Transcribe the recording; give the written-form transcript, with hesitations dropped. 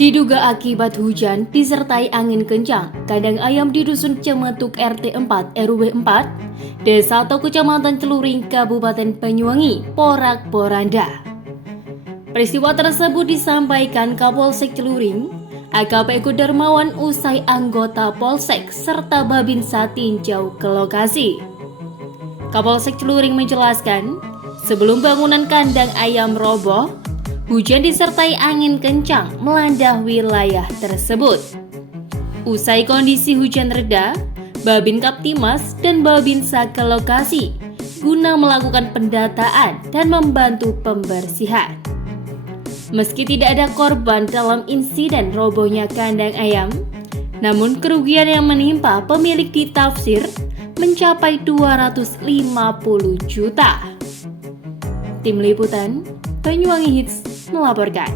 Diduga akibat hujan disertai angin kencang, kandang ayam di Dusun Cemetuk RT 4 RW 4, Desa atau Kecamatan Celuring, Kabupaten Banyuwangi, porak-poranda. Peristiwa tersebut disampaikan Kapolsek Celuring, AKP Eko Darmawan usai anggota Polsek serta Babinsa tinjau ke lokasi. Kapolsek Celuring menjelaskan, sebelum bangunan kandang ayam roboh, hujan disertai angin kencang melanda wilayah tersebut. Usai kondisi hujan reda, Babin Kaptimas dan Babinsa ke lokasi guna melakukan pendataan dan membantu pembersihan. Meski tidak ada korban dalam insiden robohnya kandang ayam, namun kerugian yang menimpa pemilik ditafsir mencapai 250 juta. Tim Liputan Banyuwangi Hits melaporkan.